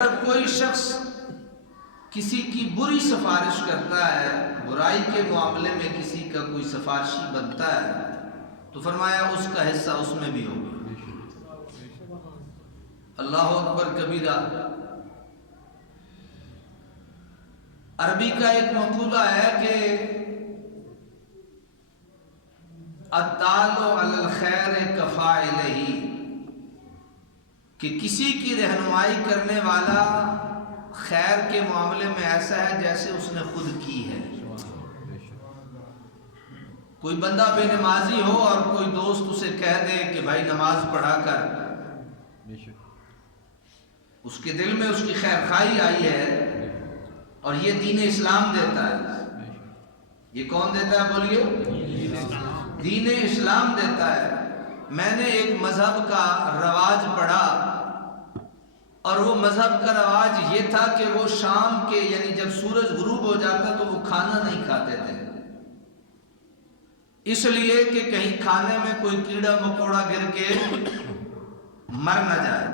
اگر کوئی شخص کسی کی بری سفارش کرتا ہے، برائی کے معاملے میں کسی کا کوئی سفارشی بنتا ہے، تو فرمایا اس کا حصہ اس میں بھی ہوگا۔ اللہ اکبر کبیرہ۔ عربی کا ایک مقولہ ہے کہ الدال علی الخیر کفاعلہ، کہ کسی کی رہنمائی کرنے والا خیر کے معاملے میں ایسا ہے جیسے اس نے خود کی ہے۔ کوئی بندہ بے نمازی ہو اور کوئی دوست اسے کہہ دے کہ بھائی نماز پڑھا کر، اس کے دل میں اس کی خیر خواہی آئی ہے، اور یہ دین اسلام دیتا ہے۔ یہ کون دیتا ہے بولیے؟ دین اسلام دیتا ہے۔ میں نے ایک مذہب کا رواج پڑھا، اور وہ مذہب کا رواج یہ تھا کہ وہ شام کے یعنی جب سورج غروب ہو جاتا تو وہ کھانا نہیں کھاتے تھے، اس لیے کہ کہیں کھانے میں کوئی کیڑا مکوڑا گر کے مر نہ جائے۔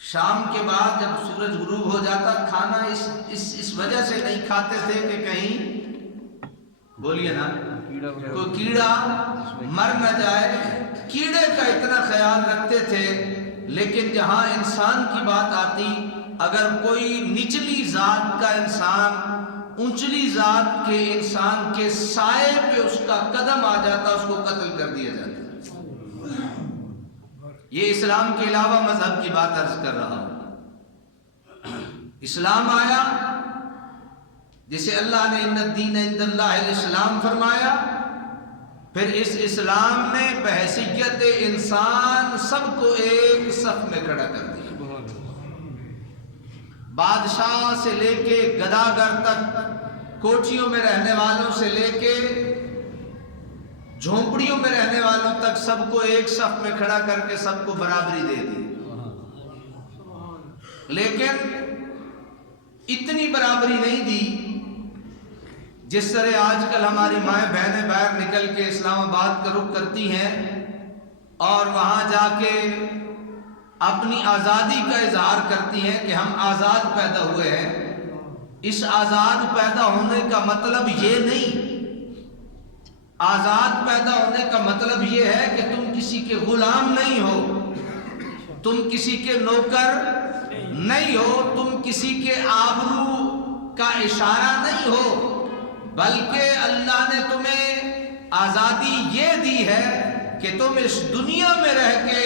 شام کے بعد جب سورج غروب ہو جاتا کھانا اس وجہ سے نہیں کھاتے تھے کہ کہیں بولیے نا کوئی کیڑا مر نہ جائے۔ کیڑے کا اتنا خیال رکھتے تھے، لیکن جہاں انسان کی بات آتی، اگر کوئی نچلی ذات کا انسان اونچلی ذات کے انسان کے سائے پہ اس کا قدم آ جاتا، اس کو قتل کر دیا جاتا۔ یہ اسلام کے علاوہ مذہب کی بات عرض کر رہا ہوں۔ اسلام آیا جسے اللہ نے ان الدین عند اللہ الاسلام فرمایا، پھر اس اسلام نے بحیثیت انسان سب کو ایک صف میں کھڑا کر دیا۔ بادشاہ سے لے کے گداگر تک، کوٹھیوں میں رہنے والوں سے لے کے جھونپڑیوں میں رہنے والوں تک، سب کو ایک صف میں کھڑا کر کے سب کو برابری دے دی۔ لیکن اتنی برابری نہیں دی جس طرح آج کل ہماری مائیں بہنیں باہر نکل کے اسلام آباد کا رخ کرتی ہیں اور وہاں جا کے اپنی آزادی کا اظہار کرتی ہیں کہ ہم آزاد پیدا ہوئے ہیں۔ اس آزاد پیدا ہونے کا مطلب یہ نہیں، آزاد پیدا ہونے کا مطلب یہ ہے کہ تم کسی کے غلام نہیں ہو، تم کسی کے نوکر نہیں ہو، تم کسی کے آبرو کا اشارہ نہیں ہو، بلکہ اللہ نے تمہیں آزادی یہ دی ہے کہ تم اس دنیا میں رہ کے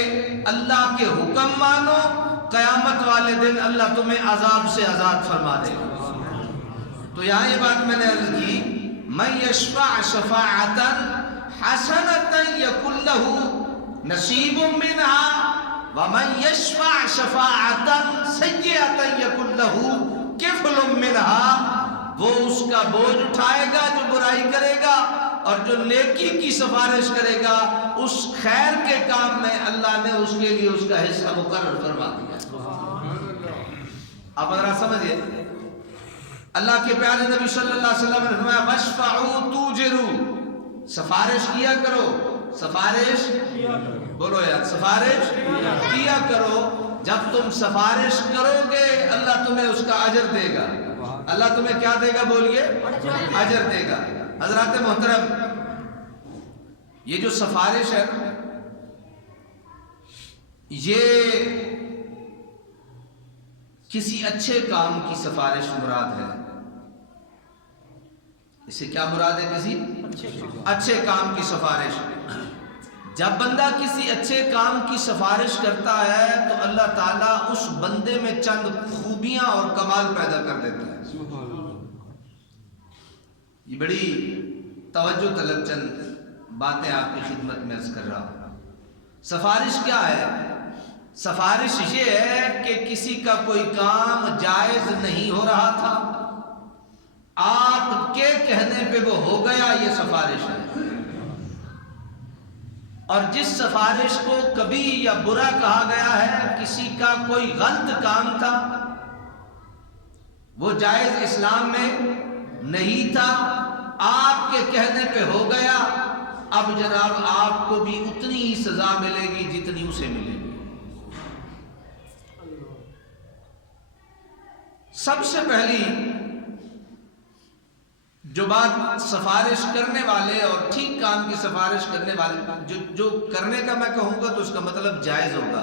اللہ کے حکم مانو، قیامت والے دن اللہ تمہیں عذاب سے آزاد فرما دے گا۔ تو یہاں یہ بات میں نے عرض کی، من یشفع شفاعتا حسنتا یکن لہ نصیب منها ومن یشفع شفاعتا سیئتا یکن لہ کفل منها، وہ اس کا بوجھ اٹھائے گا جو برائی کرے گا، اور جو نیکی کی سفارش کرے گا اس خیر کے کام میں اللہ نے اس کے لیے اس کا حصہ مقرر فرما دیا۔ آپ ذرا سمجھئے، اللہ کے پیارے نبی صلی اللہ علیہ وسلم نے فرمایا وَاشْفَعُوا تُوجِرُوا، سفارش کیا کرو، سفارش بولو یار، سفارش کیا کرو۔ جب تم سفارش کرو گے اللہ تمہیں اس کا اجر دے گا۔ اللہ تمہیں کیا دے گا بولیے؟ اجر دے گا۔ حضرات محترم، یہ جو سفارش ہے یہ کسی اچھے کام کی سفارش مراد ہے۔ اس سے کیا مراد ہے؟ کسی اچھے کام کی سفارش۔ جب بندہ کسی اچھے کام کی سفارش کرتا ہے تو اللہ تعالیٰ اس بندے میں چند خوبیاں اور کمال پیدا کر دیتا ہے۔ یہ بڑی توجہ طلب چند باتیں آپ کی خدمت میں عرض کر رہا ہوں۔ سفارش کیا ہے؟ سفارش یہ ہے کہ کسی کا کوئی کام جائز نہیں ہو رہا تھا، آپ کے کہنے پہ وہ ہو گیا، یہ سفارش ہے۔ اور جس سفارش کو کبھی یا برا کہا گیا ہے، کسی کا کوئی غلط کام تھا، وہ جائز اسلام میں نہیں تھا، آپ کے کہنے پہ ہو گیا، اب جناب آپ کو بھی اتنی ہی سزا ملے گی جتنی اسے ملے گی۔ سب سے پہلی جو بات سفارش کرنے والے اور ٹھیک کام کی سفارش کرنے والے جو کرنے کا میں کہوں گا تو اس کا مطلب جائز ہوگا،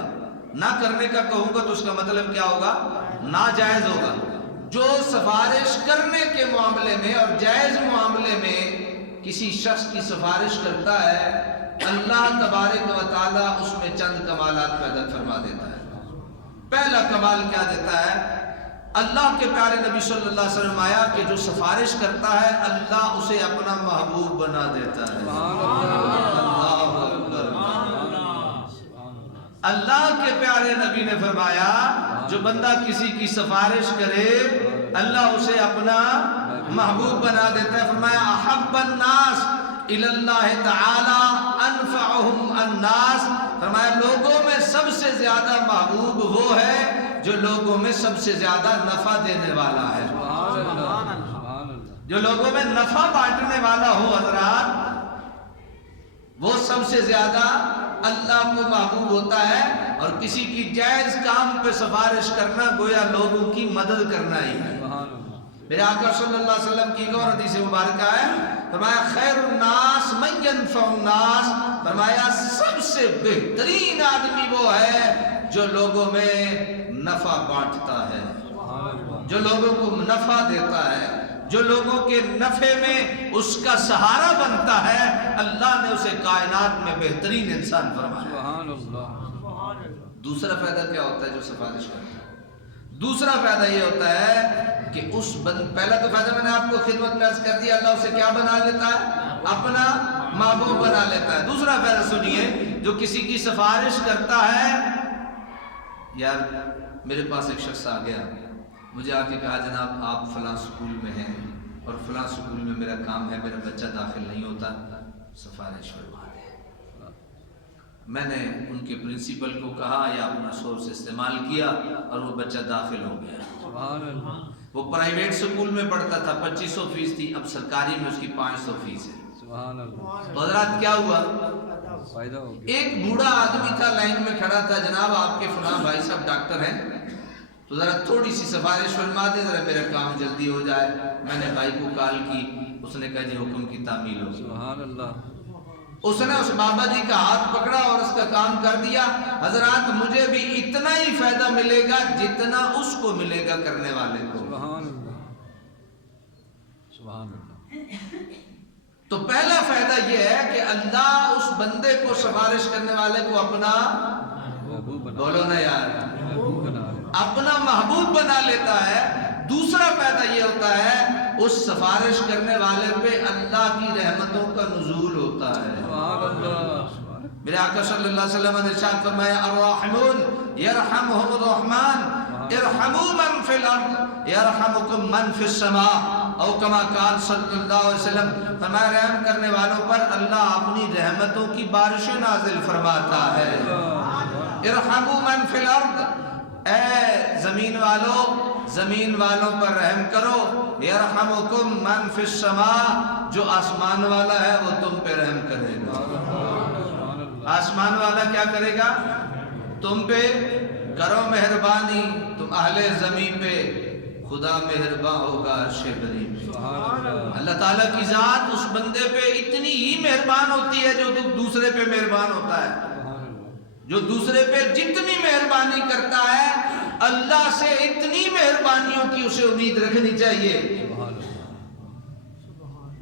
نہ کرنے کا کہوں گا تو اس کا مطلب کیا ہوگا؟ ناجائز ہوگا۔ جو سفارش کرنے کے معاملے میں اور جائز معاملے میں کسی شخص کی سفارش کرتا ہے، اللہ تبارک و تعالی اس میں چند کمالات پیدا فرما دیتا ہے۔ پہلا کمال کیا دیتا ہے؟ اللہ کے پیارے نبی صلی اللہ علیہ وسلم آیا کہ جو سفارش کرتا ہے اللہ اسے اپنا محبوب بنا دیتا ہے۔ اللہ کے پیارے نبی نے فرمایا جو بندہ کسی کی سفارش کرے اللہ اسے اپنا محبوب بنا دیتا ہے۔ فرمایا احب الناس الی اللہ تعالی انفعهم الناس، فرمایا لوگوں میں سب سے زیادہ محبوب وہ ہے جو لوگوں میں سب سے زیادہ نفع دینے والا ہے، جو لوگوں میں نفع بانٹنے والا ہو حضرات، وہ سب سے زیادہ اللہ کو محبوب ہوتا ہے۔ اور کسی کی جائز کام پہ سفارش کرنا گویا لوگوں کی مدد کرنا ہی ہے۔ میرے آقا صلی اللہ علیہ وسلم کی ایک اور حدیث مبارکہ ہے، فرمایا خیر الناس من ينفع الناس، فرمایا سب سے بہترین آدمی وہ ہے جو لوگوں میں نفع بانٹتا ہے، جو لوگوں کو نفع دیتا ہے، جو لوگوں کے نفع میں اس کا سہارا بنتا ہے، اللہ نے اسے کائنات میں بہترین انسان فرمایا۔ دوسرا فائدہ کیا ہوتا ہے جو سفارش کرتا ہے؟ دوسرا فائدہ یہ ہوتا ہے کہ پہلا تو فائدہ میں نے آپ کو خدمت میں عرض کر دیا، اللہ اسے کیا بنا لیتا ہے؟ اپنا محبوب بنا لیتا ہے۔ دوسرا فائدہ سنیے، جو کسی کی سفارش کرتا ہے، یار میرے پاس ایک شخص آ گیا، مجھے آ کے کہا جناب آپ فلاں سکول میں ہیں اور فلاں سکول میں میرا کام ہے، میرا بچہ داخل نہیں ہوتا، سفارش فرما دیں۔ میں نے ان کے پرنسپل کو کہا یا اپنا سورس استعمال کیا اور وہ بچہ داخل ہو گیا۔ وہ پرائیویٹ سکول میں پڑھتا تھا، 2500 فیس تھی، اب سرکاری میں اس کی 500 فیس ہے۔ تو حضرات کیا ہوا؟ ایک بوڑھا آدمی تھا لائن میں کھڑا تھا، جناب آپ کے فلاں بھائی صاحب ڈاکٹر ہیں تو ذرا تھوڑی سی سفارش فرما دے، ذرا میرا کام جلدی ہو جائے۔ میں نے بھائی کو کال کی، اس نے کہا جی حکم کی تعمیل ہو۔ سبحان اللہ۔ اس نے اس بابا جی کا ہاتھ پکڑا اور اس کا کام کر دیا۔ حضرات مجھے بھی اتنا ہی فائدہ ملے گا جتنا اس کو ملے گا کرنے والے کو۔ سبحان اللہ، سبحان اللہ۔ تو پہلا فائدہ یہ ہے کہ اللہ اس بندے کو سفارش کرنے والے کو اپنا بولو نا یار اپنا محبوب بنا لیتا ہے۔ دوسرا فائدہ یہ ہوتا ہے اس سفارش کرنے والے پہ اللہ کی رحمتوں کا نزول ہوتا ہے۔ میرے آقا صلی اللہ علیہ وسلم نے ارشاد فرمایا الراحمون یرحمہم الرحمن ارحموا من فی الارض یرحمکم من فی السماء، او کما قال صلی اللہ علیہ وسلم، فرمایا رحم کرنے والوں پر اللہ اپنی رحمتوں کی بارشیں نازل فرماتا ہے۔ ارحموا من فی الارض، اے زمین والوں پر رحم کرو، یرحمکم من فی السماء، جو آسمان والا ہے وہ تم پہ رحم کرے گا۔ آسمان والا کیا کرے گا؟ تم پہ کرو مہربانی، تم اہل زمین پہ، خدا مہربان ہوگا عرش بری پہ۔ اللہ تعالیٰ کی ذات اس بندے پہ اتنی ہی مہربان ہوتی ہے جو دوسرے پہ مہربان ہوتا ہے۔ جو دوسرے پہ جتنی مہربانی کرتا ہے اللہ سے اتنی مہربانیوں کی اسے امید رکھنی چاہیے۔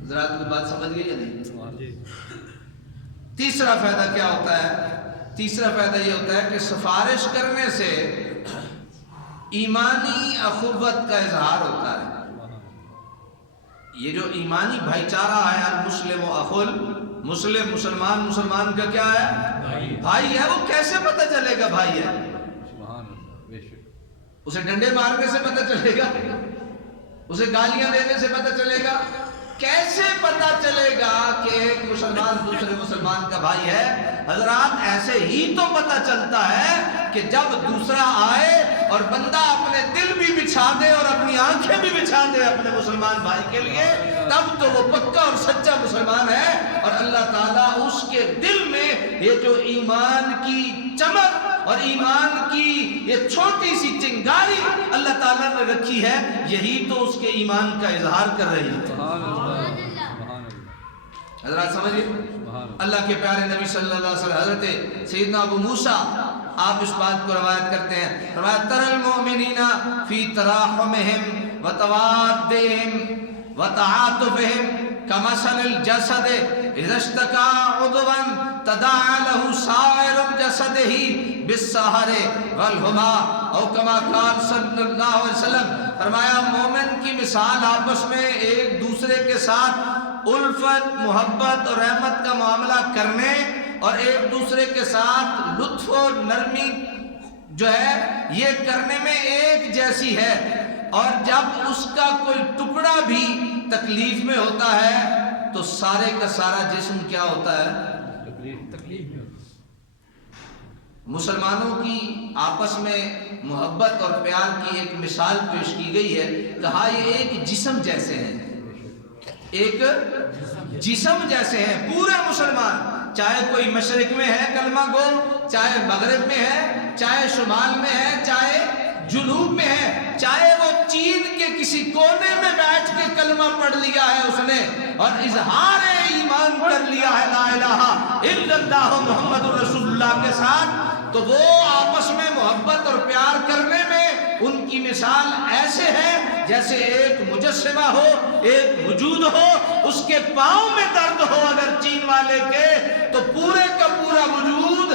حضرات کو بات سمجھ گئی یا نہیں؟ تیسرا فائدہ کیا ہوتا ہے؟ تیسرا فائدہ یہ ہوتا ہے کہ سفارش کرنے سے ایمانی اخوت کا اظہار ہوتا ہے۔ یہ جو ایمانی بھائی چارہ ہے، المسلم و اخل، مسلمان کا کیا ہے؟ بھائی ہے۔ وہ کیسے پتہ چلے گا بھائی ہے؟ اسے ڈنڈے مارنے سے پتہ چلے گا؟ اسے گالیاں دینے سے پتہ چلے گا؟ کیسے پتہ چلے گا کہ ایک مسلمان دوسرے مسلمان کا بھائی ہے؟ حضرات ایسے ہی تو پتہ چلتا ہے کہ جب دوسرا آئے اور بندہ اپنے دل بھی بچھا دے اور اپنی آنکھیں بھی بچھا دے اپنے مسلمان بھائی کے لیے، تب تو وہ پکا اور سچا مسلمان ہے۔ اور اللہ تعالیٰ اس کے دل میں یہ جو ایمان کی چمک اور ایمان کی یہ چھوٹی سی چنگاری اللہ تعالیٰ نے رکھی ہے، یہی تو اس کے ایمان کا اظہار کر رہی ہے۔ حضرات سمجھئے، اللہ کے پیارے نبی صلی اللہ علیہ وسلم حضرت سیدنا ابو موسیٰ آپ اس بات کو روایت کرتے ہیں، روایت تر المؤمنین فی تراحمہم وتوادہم وتعاطفہم کمثل الجسد اذا اشتکا عضوا تداعی لہ سائر جسدہ بالسہر والہما، او کما قال صلی اللہ علیہ وسلم، فرمایا مومن کی مثال آپس میں ایک دوسرے کے ساتھ الفت، محبت اور رحمت کا معاملہ کرنے اور ایک دوسرے کے ساتھ لطف و نرمی جو ہے یہ کرنے میں ایک جیسی ہے، اور جب اس کا کوئی ٹکڑا بھی تکلیف میں ہوتا ہے تو سارے کا سارا جسم کیا ہوتا ہے؟ تکلیف میں۔ مسلمانوں کی آپس میں محبت اور پیار کی ایک مثال پیش کی گئی ہے، کہا یہ ایک جسم جیسے ہیں، ایک جسم جیسے ہیں پورے مسلمان، چاہے کوئی مشرق میں ہے کلمہ گو، چاہے مغرب میں ہے، چاہے شمال میں ہے، چاہے جنوب میں ہے، چاہے وہ چین کے کسی کونے میں بیٹھ کے کلمہ پڑھ لیا ہے اس نے اور اظہار ایمان کر لیا ہے لا الہ الا اللہ محمد رسول اللہ کے ساتھ، تو وہ آپس میں محبت اور پیار کرنے میں ان کی مثال ایسے ہے جیسے ایک مجسمہ ہو، ایک وجود ہو، اس کے پاؤں میں درد ہو اگر چین والے کے، تو پورے کا پورا وجود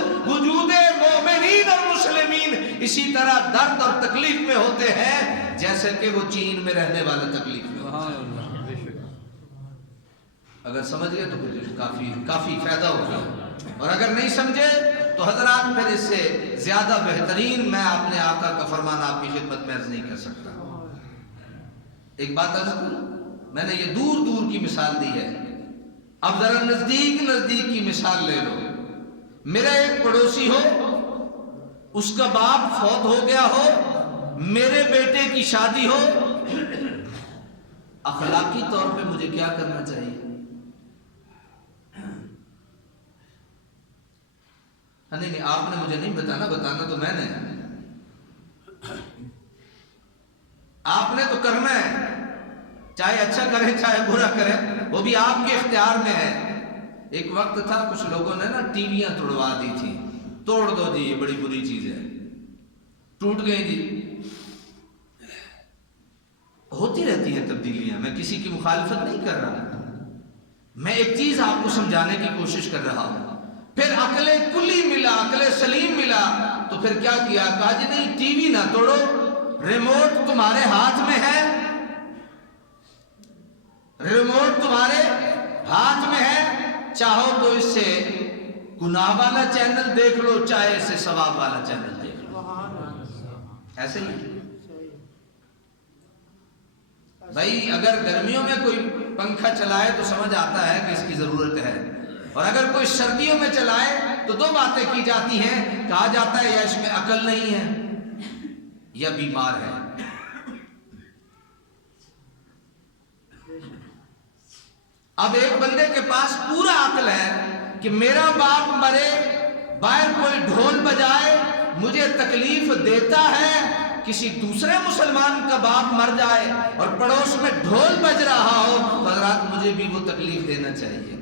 مومنین اور مسلمین اسی طرح درد اور تکلیف میں ہوتے ہیں جیسے کہ وہ چین میں رہنے والے تکلیف میں ہوتے ہیں۔ اگر سمجھ گئے تو پھر کافی فائدہ ہوگا، اور اگر نہیں سمجھے تو حضرات پھر اس سے زیادہ بہترین میں اپنے آقا کا فرمان آپ کی خدمت میں عرض نہیں کر سکتا۔ ایک بات عرض کروں، میں نے یہ دور دور کی مثال دی ہے، اب ذرا نزدیک کی مثال لے لو۔ میرا ایک پڑوسی ہو، اس کا باپ فوت ہو گیا ہو، میرے بیٹے کی شادی ہو، اخلاقی طور پہ مجھے کیا کرنا چاہیے؟ نہیں آپ نے مجھے نہیں بتانا تو میں نے، آپ نے تو کرنا ہے، چاہے اچھا کرے چاہے برا کرے، وہ بھی آپ کے اختیار میں ہے۔ ایک وقت تھا کچھ لوگوں نے نا ٹیویاں توڑوا دی تھی، توڑ دو جی یہ بڑی بری چیز ہے، ٹوٹ گئی جی۔ ہوتی رہتی ہیں تبدیلیاں، میں کسی کی مخالفت نہیں کر رہا، میں ایک چیز آپ کو سمجھانے کی کوشش کر رہا ہوں۔ پھر عقل کلی ملا، عقل سلیم ملا، تو پھر کیا کیا؟ کہا جی نہیں ٹی وی نہ توڑو، ریموٹ تمہارے ہاتھ میں ہے، ریموٹ تمہارے ہاتھ میں ہے، چاہو تو اس سے گناہ والا چینل دیکھ لو، چاہے اس سے ثواب والا چینل دیکھ لو، ایسے ہی۔ بھائی اگر گرمیوں میں کوئی پنکھا چلائے تو سمجھ آتا ہے کہ اس کی ضرورت ہے، اور اگر کوئی سردیوں میں چلائے تو دو باتیں کی جاتی ہیں، کہا جاتا ہے یا اس میں عقل نہیں ہے یا بیمار ہے۔ اب ایک بندے کے پاس پورا عقل ہے کہ میرا باپ مرے، باہر کوئی ڈھول بجائے، مجھے تکلیف دیتا ہے، کسی دوسرے مسلمان کا باپ مر جائے اور پڑوس میں ڈھول بج رہا ہو تو حضرات مجھے بھی وہ تکلیف دینا چاہیے۔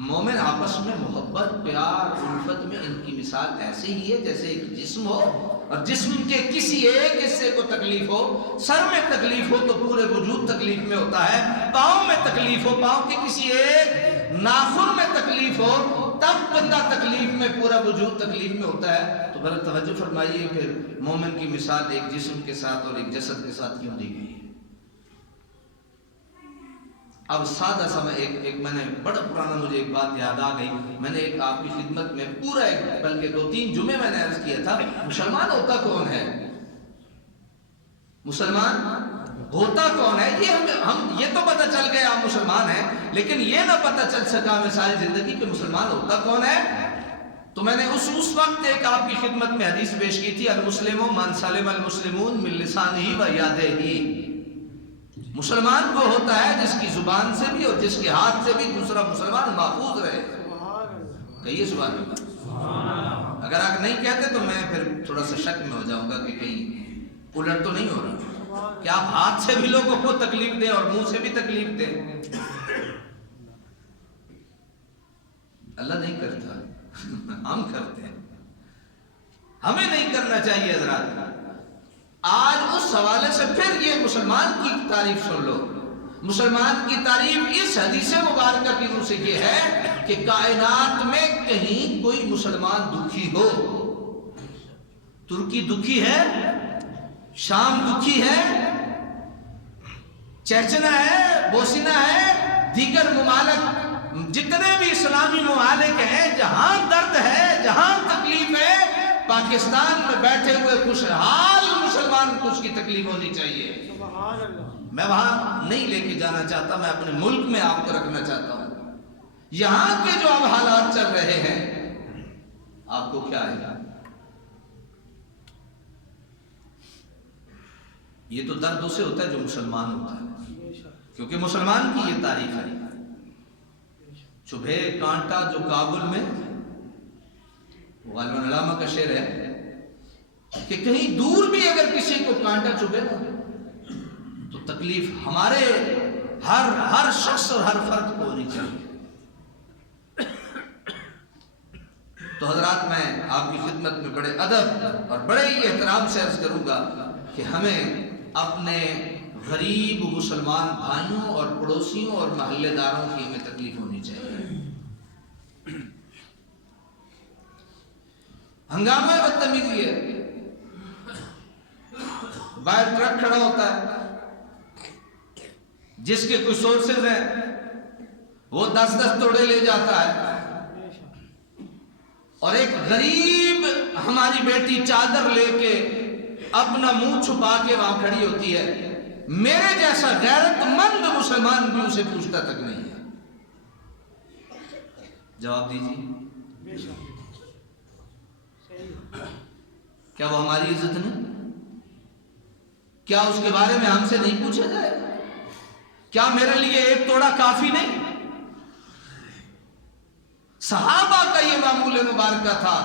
مومن آپس میں محبت، پیار، الفت میں ان کی مثال ایسے ہی ہے جیسے ایک جسم ہو، اور جسم کے کسی ایک حصے کو تکلیف ہو، سر میں تکلیف ہو تو پورے وجود تکلیف میں ہوتا ہے، پاؤں میں تکلیف ہو، پاؤں کے کسی ایک ناخن میں تکلیف ہو تب بندہ تکلیف میں، پورا وجود تکلیف میں ہوتا ہے۔ تو بھلا توجہ فرمائیے پھر مومن کی مثال ایک جسم کے ساتھ اور ایک جسد کے ساتھ کیوں دی گئی ہے؟ اب سادہ سا میں نے بڑا پرانا مجھے ایک بات یاد آ گئی، میں نے ایک آپ کی خدمت میں پورا ایک بلکہ 2-3 جمعے میں نے عرض کیا تھا، مسلمان ہوتا کون ہے؟ مسلمان ہوتا کون ہے؟ یہ تو پتہ چل گیا آپ مسلمان ہیں، لیکن یہ نہ پتہ چل سکا ہمیں ساری زندگی کہ مسلمان ہوتا کون ہے۔ تو میں نے اس وقت ایک آپ کی خدمت میں حدیث پیش کی تھی، المسلم من سلم المسلمون من لسانہ و یدہ۔ مسلمان وہ ہوتا ہے جس کی زبان سے بھی اور جس کے ہاتھ سے بھی دوسرا مسلمان محفوظ رہے۔ کہیے سبحان اللہ. اگر آپ نہیں کہتے تو میں پھر تھوڑا سا شک میں ہو جاؤں گا کہ کہیں الٹ تو نہیں ہو رہا کہ آپ ہاتھ سے بھی لوگوں کو تکلیف دیں اور منہ سے بھی تکلیف دیں. اللہ نہیں کرتا، ہم کرتے ہیں. ہمیں نہیں کرنا چاہیے حضرات. آج اس حوالے سے پھر یہ مسلمان کی تعریف سن لو. مسلمان کی تعریف اس حدیث مبارکہ کی روح سے یہ ہے کہ کائنات میں کہیں کوئی مسلمان دکھی ہو. ترکی دکھی ہے، شام دکھی ہے، چچنا ہے، بوسنا ہے، دیگر ممالک جتنے بھی اسلامی ممالک ہیں جہاں درد ہے، جہاں تکلیف ہے، پاکستان میں بیٹھے ہوئے خوشحال مسلمان کو اس کی تکلیف ہونی چاہیے. میں وہاں نہیں لے کے جانا چاہتا، میں اپنے ملک میں آپ کو رکھنا چاہتا ہوں. یہاں کے جو اب حالات چل رہے ہیں آپ کو کیا ہے؟ یہ تو درد اسے ہوتا ہے جو مسلمان ہوتا ہے، کیونکہ مسلمان کی یہ تعریف ہے. چبھے کانٹا جو کابل میں، غالباً علامہ کا شعر ہے کہ کہیں دور بھی اگر کسی کو کانٹا چبھے نا تو تکلیف ہمارے ہر شخص اور ہر فرد کو ہونی چاہیے. تو حضرات میں آپ کی خدمت میں بڑے ادب اور بڑے ہی احترام سے عرض کروں گا کہ ہمیں اپنے غریب مسلمان بھائیوں اور پڑوسیوں اور محلے داروں کی ہمیں تکلیف ہونی چاہیے. ہنگامہ بدتمیزی ہے، باہر ٹرک کھڑا ہوتا ہے، جس کے کچھ سورسز ہیں وہ 10 توڑے لے جاتا ہے، اور ایک غریب ہماری بیٹی چادر لے کے اپنا منہ چھپا کے وہاں کھڑی ہوتی ہے. میرے جیسا غیرت مند مسلمان بھی اسے پوچھتا تک نہیں ہے. جواب دیجیے، کیا وہ ہماری عزت نہیں؟ کیا اس کے بارے میں ہم سے نہیں پوچھا جائے؟ کیا میرے لیے ایک توڑا کافی نہیں؟ صحابہ کا یہ معمول مبارکہ تھا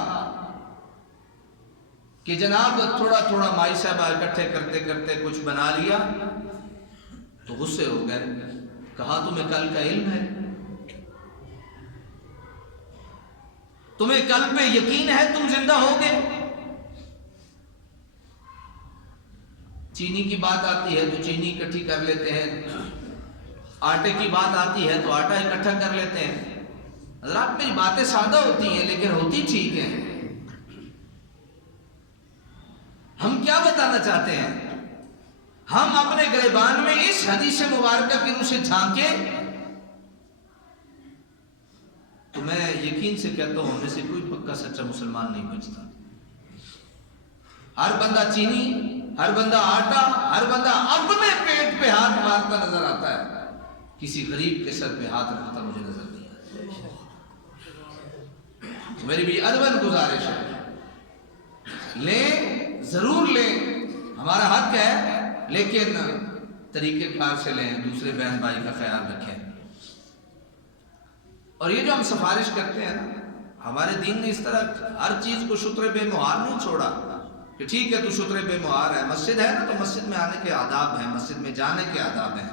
کہ جناب تھوڑا تھوڑا مائی صاحبہ اکٹھے کرتے کرتے کچھ بنا لیا تو غصے ہو گئے. کہا تمہیں کل کا علم ہے؟ تمہیں کل پہ یقین ہے تم زندہ ہوگے؟ چینی کی بات آتی ہے تو چینی اکٹھی کر لیتے ہیں، آٹے کی بات آتی ہے تو آٹا اکٹھا کر لیتے ہیں. حضرات میری باتیں سادہ ہوتی ہیں لیکن ہوتی ٹھیک ہیں. ہم کیا بتانا چاہتے ہیں؟ ہم اپنے گریبان میں اس حدیث مبارکہ کی روح سے جھانکیں تو میں یقین سے کہتا ہوں ہم میں سے کوئی پکا سچا مسلمان نہیں بچتا. ہر بندہ چینی، ہر بندہ آٹا، ہر بندہ اپنے پیٹ پہ ہاتھ مارتا نظر آتا ہے، کسی غریب کے سر پہ ہاتھ رکھتا مجھے نظر نہیں آتا. میری بھی ادباً گزارش ہے، لیں ضرور لیں، ہمارا حق ہے، لیکن طریقے کار سے لیں، دوسرے بہن بھائی کا خیال رکھیں. اور یہ جو ہم سفارش کرتے ہیں ہمارے دین نے اس طرح ہر چیز کو شترے بے مہار نہیں چھوڑا کہ ٹھیک ہے تو شترے بے مہار ہے. مسجد ہے نا تو مسجد میں آنے کے آداب ہیں، مسجد میں جانے کے آداب ہیں.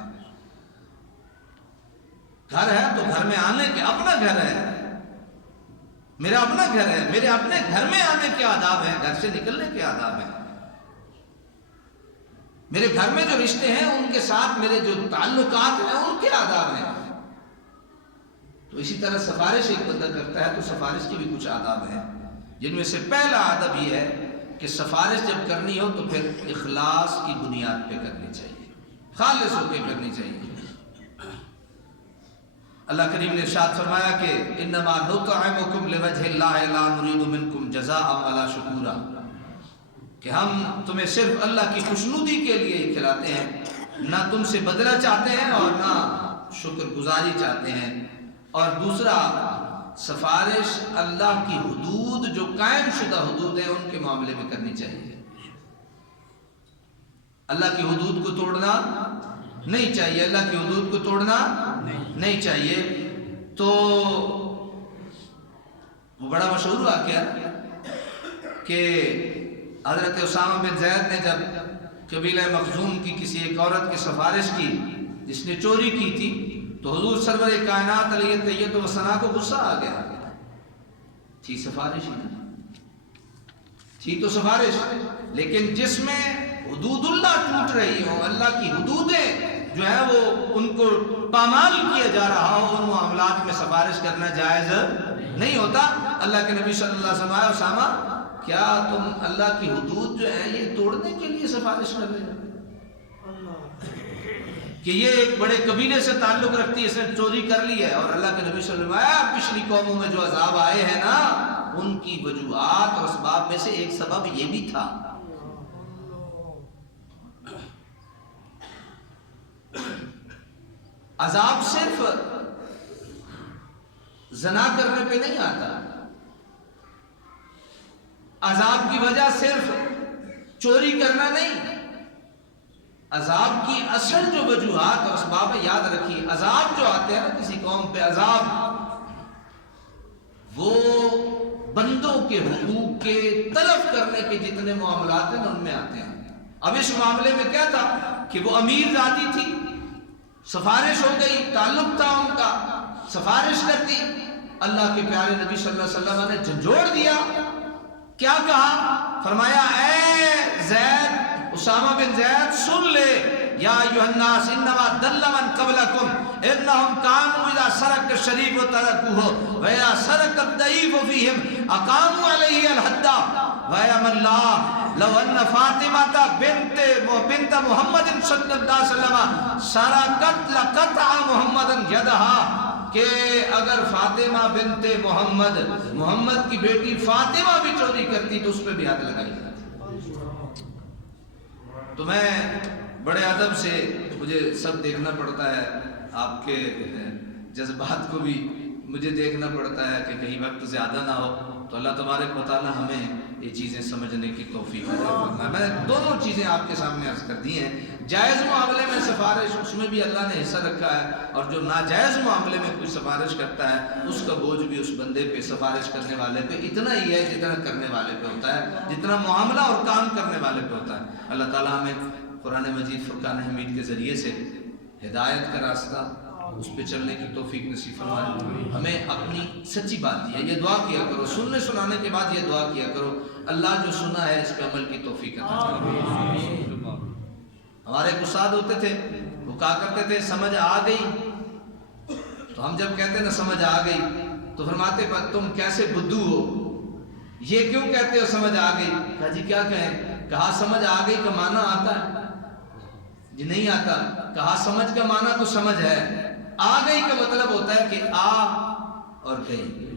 گھر ہے تو گھر میں آنے کے، اپنا گھر ہے، میرا اپنا گھر ہے، میرے اپنے گھر میں آنے کے آداب ہیں، گھر سے نکلنے کے آداب ہیں. میرے گھر میں جو رشتے ہیں ان کے ساتھ میرے جو تعلقات ہیں ان کے آداب ہیں. تو اسی طرح سفارش ایک بندہ کرتا ہے تو سفارش کی بھی کچھ آداب ہیں، جن میں سے پہلا آداب یہ ہے کہ سفارش جب کرنی ہو تو پھر اخلاص کی بنیاد پہ کرنی چاہیے، خالص ہو کے کرنی چاہیے. اللہ کریم نے ارشاد فرمایا کہ انما نطعمکم لوجہ اللہ لا نرید منکم جزاء ولا شکورا، کہ ہم تمہیں صرف اللہ کی خوشنودی کے لیے ہی کھلاتے ہیں، نہ تم سے بدلہ چاہتے ہیں اور نہ شکر گزاری چاہتے ہیں. اور دوسرا سفارش اللہ کی حدود جو قائم شدہ حدود ہیں ان کے معاملے میں کرنی چاہیے. اللہ کی حدود کو توڑنا نہیں چاہیے، اللہ کی حدود کو توڑنا نہیں چاہیے. تو وہ بڑا مشہور واقعہ کہ حضرت اسامہ بن زید نے جب قبیلہ مخزوم کی کسی ایک عورت کی سفارش کی جس نے چوری کی تھی، تو حضور سرور کائنات علیہ التحیۃ والثناء کو غصہ آ گیا. تھی سفارش ہی نہیں، تھی تو سفارش، لیکن جس میں حدود اللہ ٹوٹ رہی ہو، اللہ کی حدودیں جو ہے وہ ان کو پامال کیا جا رہا ہو، ان معاملات میں سفارش کرنا جائز نہیں ہوتا. اللہ کے نبی صلی اللہ علیہ وسلم، اسامہ کیا تم اللہ کی حدود جو ہیں یہ توڑنے کے لیے سفارش کر رہے ہو؟ کہ یہ ایک بڑے قبیلے سے تعلق رکھتی ہے، اس نے چوری کر لی ہے. اور اللہ کے نبی صلی اللہ علیہ وسلم، پچھلی قوموں میں جو عذاب آئے ہیں نا، ان کی وجوہات اور اسباب میں سے ایک سبب یہ بھی تھا. عذاب صرف زنا کرنے پہ نہیں آتا، عذاب کی وجہ صرف چوری کرنا نہیں. عذاب کی اصل جو وجوہات اور اسباب ہے، یاد رکھیے، عذاب جو آتے ہیں نا کسی قوم پہ، عذاب وہ بندوں کے حقوق کے تلف کرنے کے جتنے معاملات ہیں ان میں آتے ہیں. اب اس معاملے میں کیا تھا کہ وہ امیر ذاتی تھی، سفارش ہو گئی، تعلق تھا ان کا، سفارش کرتی. اللہ کے پیارے نبی صلی اللہ علیہ وسلم نے جھنجھوڑ دیا. کیا کہا؟ فرمایا اے زید، اسامہ بن زید سن لے، یا ایھا الناس انما دل من قبلکم انہم کانوا اذا سرق الشریف ترکوہ واذا سرق الضعیف فیہم اقاموا علیہ الحد وایما اللہ لو ان فاطمہ بنت محمد صلی اللہ علیہ وسلم سرقت لقطع محمد یدہا، کہ اگر فاطمہ بنت محمد کی بیٹی فاطمہ بھی چوری کرتی تو اس پہ بھی ہاتھ لگائی جاتی. تو میں بڑے ادب سے، مجھے سب دیکھنا پڑتا ہے، آپ کے جذبات کو بھی مجھے دیکھنا پڑتا ہے کہ کہیں وقت زیادہ نہ ہو. تو اللہ تبارک و تعالی ہمیں یہ چیزیں سمجھنے کی توفیق عطا فرمائے. میں نے دونوں چیزیں آپ کے سامنے عرض کر دی ہیں. جائز معاملے میں سفارش، اس میں بھی اللہ نے حصہ رکھا ہے، اور جو ناجائز معاملے میں کوئی سفارش کرتا ہے اس کا بوجھ بھی اس بندے پہ، سفارش کرنے والے پہ اتنا ہی ہے جتنا کرنے والے پہ ہوتا ہے، جتنا معاملہ اور کام کرنے والے پہ ہوتا ہے. اللہ تعالیٰ ہمیں قرآن مجید فرقان حمید کے ذریعے سے ہدایت کا راستہ، اس پہ چلنے کی توفیق نصیب فرمائے. ہمیں اپنی سچی بات دی ہے، یہ دعا کیا کرو، سننے سنانے کے بعد یہ دعا کیا کرو، اللہ جو سنا ہے اس پہ عمل کی توفیق عطا فرمائے. ہمارے ایک استاد ہوتے تھے، وہ کہا کرتے تھے سمجھ آ گئی. تو ہم جب کہتے نا سمجھ آ گئی تو فرماتے تم کیسے بدھو ہو، یہ کیوں کہتے ہو سمجھ آ گئی؟ کہا جی کیا کہیں؟ کہا سمجھ آ گئی کا معنی آتا ہے؟ جی نہیں آتا. کہا سمجھ کا معنی تو سمجھ ہے، آ گئی کا مطلب ہوتا ہے کہ آ اور گئی.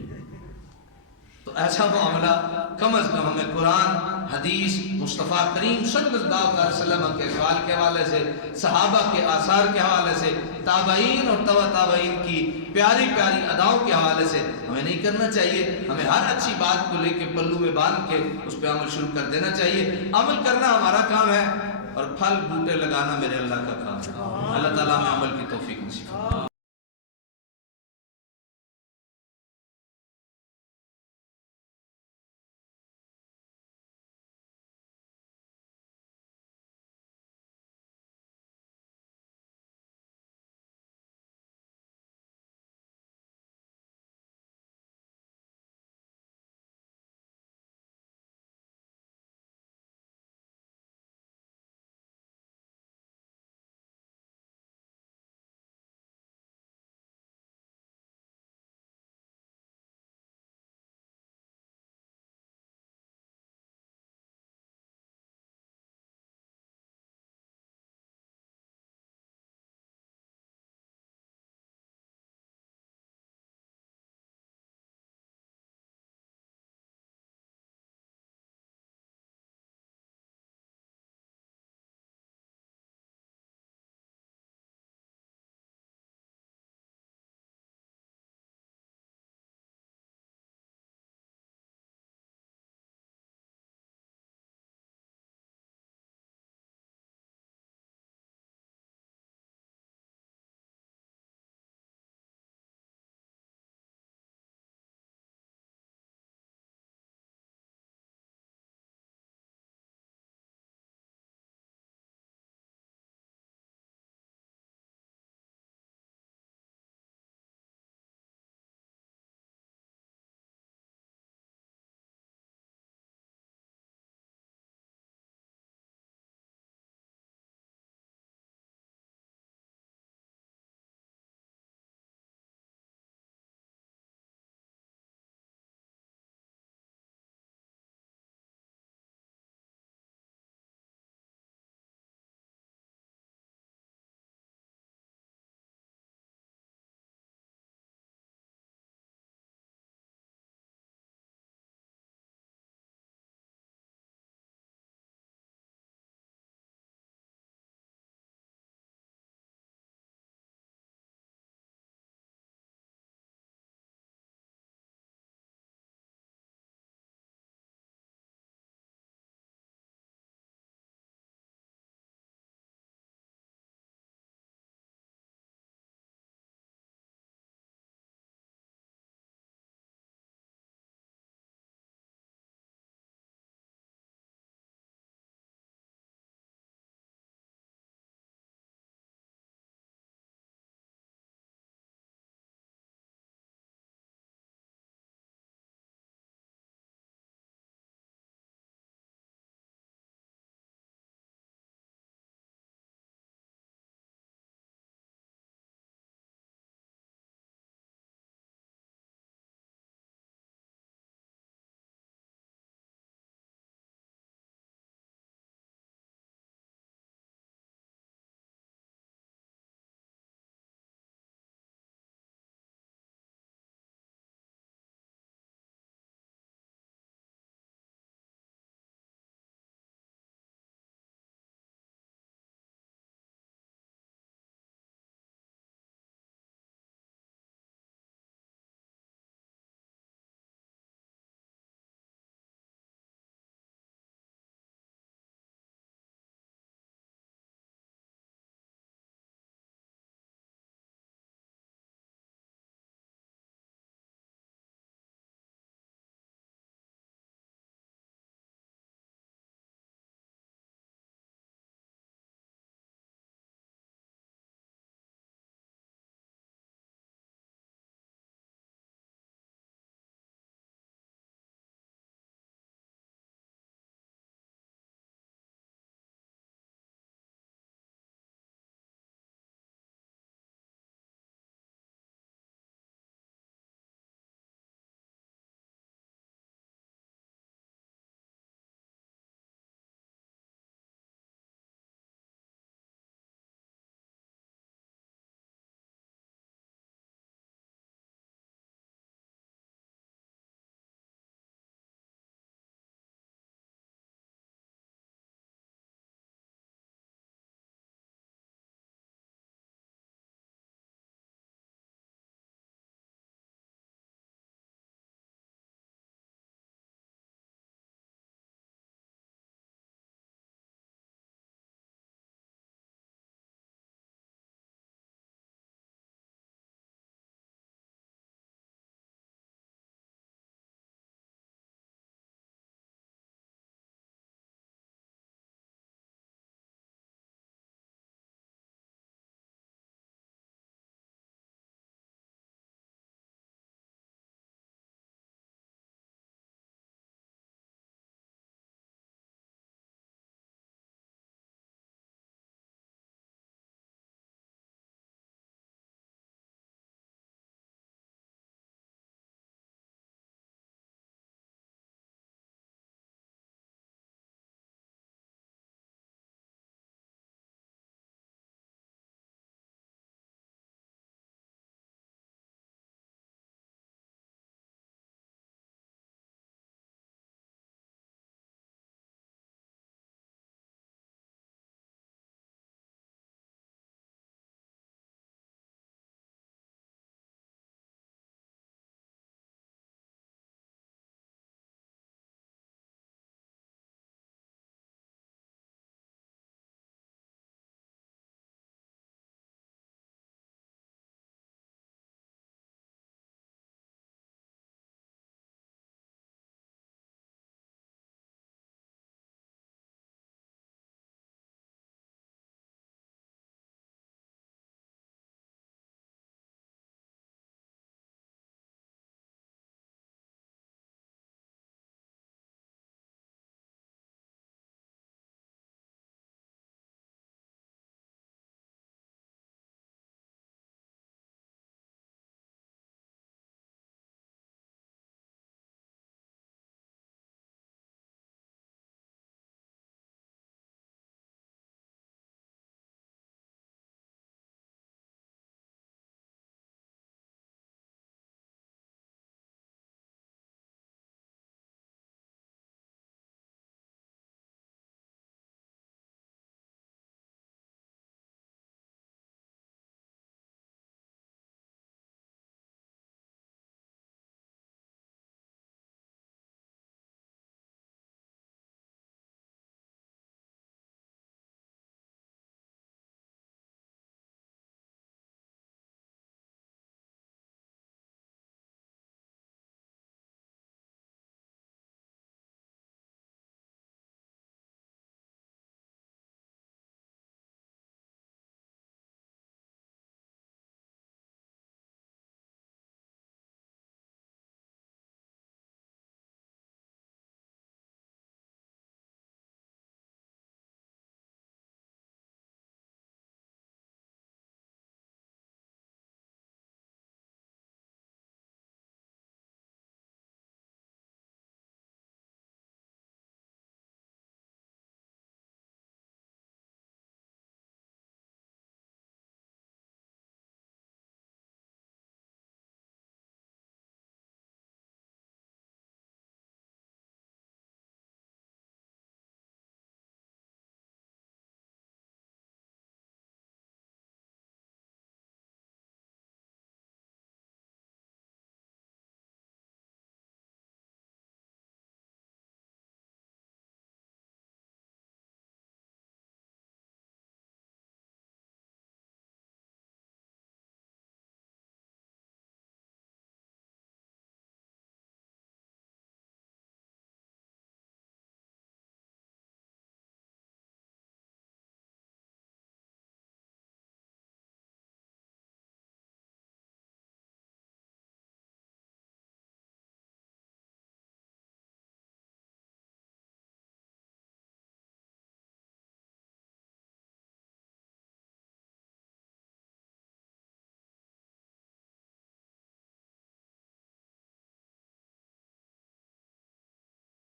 تو ایسا معاملہ کم از کم ہمیں قرآن، حدیث، مصطفیٰ کریم صلی اللہ علیہ وسلم کے اقوال کے حوالے سے، صحابہ کے آثار کے حوالے سے، تابعین اور تبع تابعین کی پیاری پیاری اداؤں کے حوالے سے ہمیں نہیں کرنا چاہیے. ہمیں ہر اچھی بات کو لے کے پلو میں باندھ کے اس پہ عمل شروع کر دینا چاہیے. عمل کرنا ہمارا کام ہے اور پھل بوٹے لگانا میرے اللہ کا کام ہے. اللہ تعالیٰ ہمیں عمل کی توفیق نصیب فرمائے.